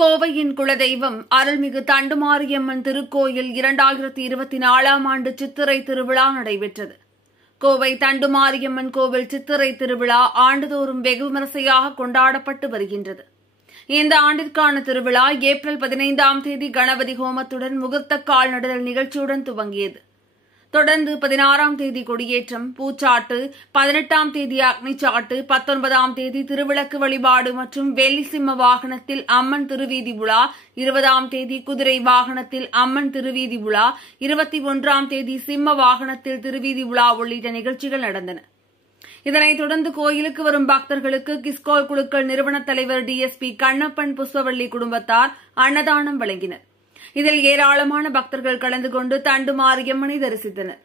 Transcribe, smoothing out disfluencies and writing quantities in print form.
கோவையின் குலதெய்வம் அருள்மிகு தண்டுமாரியம்மன் திருக்கோயில் 2024ஆம் ஆண்டு சித்திரை திருவிழா நடைபெற்றது. கோவை தண்டுமாரியம்மன் கோவில் சித்திரை திருவிழா ஆண்டுதோறும் வெகு விமரிசையாக கொண்டாடப்பட்டு வருகின்றது. இந்த ஆண்டிற்கான திருவிழா ஏப்ரல் 15ஆம் தேதி கணபதி ஹோமத்துடன் முகூர்த்த கால் நடுதல் நிகழ்ச்சியுடன் துவங்கியது. தொடர்ந்து 16ஆம் தேதி கொடியேற்றம், பூச்சாட்டு, 18ஆம் தேதி அக்னிச்சாட்டு, 19ஆம் தேதி திருவிளக்கு வழிபாடு மற்றும் வெள்ளி சிம்ம வாகனத்தில் அம்மன் திருவீதி உலா, 20ஆம் தேதி குதிரை வாகனத்தில் அம்மன் திருவீதி உலா, 21ஆம் தேதி சிம்ம வாகனத்தில் திருவீதி உலா உள்ளிட்ட நிகழ்ச்சிகள் நடந்தன. இதனைத் தொடர்ந்து கோயிலுக்கு வரும் பக்தர்களுக்கு கிஸ்கோல் குழுக்கள் நிறுவன தலைவர் டிஎஸ்பி கண்ணப்பன் புஷ்பவள்ளி குடும்பத்தார் அன்னதானம் வழங்கினர். இதில் ஏராளமான பக்தர்கள் கலந்து கொண்டு தண்டுமாரியம்மனை தரிசித்தனர்.